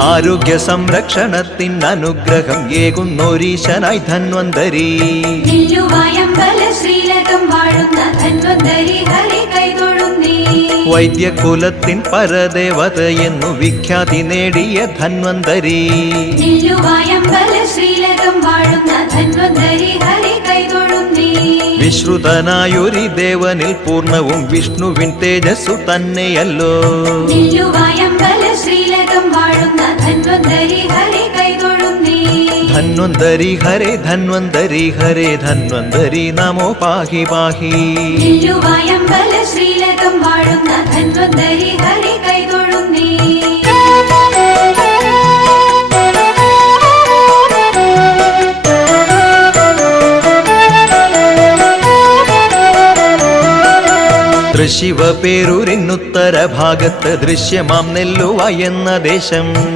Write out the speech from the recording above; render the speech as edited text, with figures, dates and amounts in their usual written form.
ആരോഗ്യ സംരക്ഷണത്തിൻ അനുഗ്രഹം ഏകുന്നോരീശനായി ധന്വന്തരി. ശ്രീലകം വാഴുന്ന ധന്വന്തരി ഹരി കൈതൊഴുന്നേ. വൈദ്യകുലത്തിൻ പരദേവതയെന്നു വിഖ്യാതി നേടിയ ധന്വന്തരി. ശ്രീലകം വാഴുന്ന ധന്വന്തരി ഹരി കൈതൊഴുന്നേ. വിശ്രുതനായൊരു ദേവനിൽ പൂർണ്ണവും വിഷ്ണുവിൻ തേജസ്സു തന്നെയല്ലോ. ശ്രീലകം വാഴുന്ന ധന്വന്തരി ഹരി കൈതൊഴുന്നേ. ധന്വന്തരി ഹരേ ധന്വന്തരി ഹരേ ധന്വന്തരി നമോ പാഹി പാഹി. ശ്രീലകം വാഴുന്ന ധന്വന്തരി ഹരി കൈതൊഴുന്നേ. തൃശിവ പേരൂരിനുത്തര ഭാഗത്ത് ദൃശ്യമാം നെല്ലുവ എന്ന ദേശം.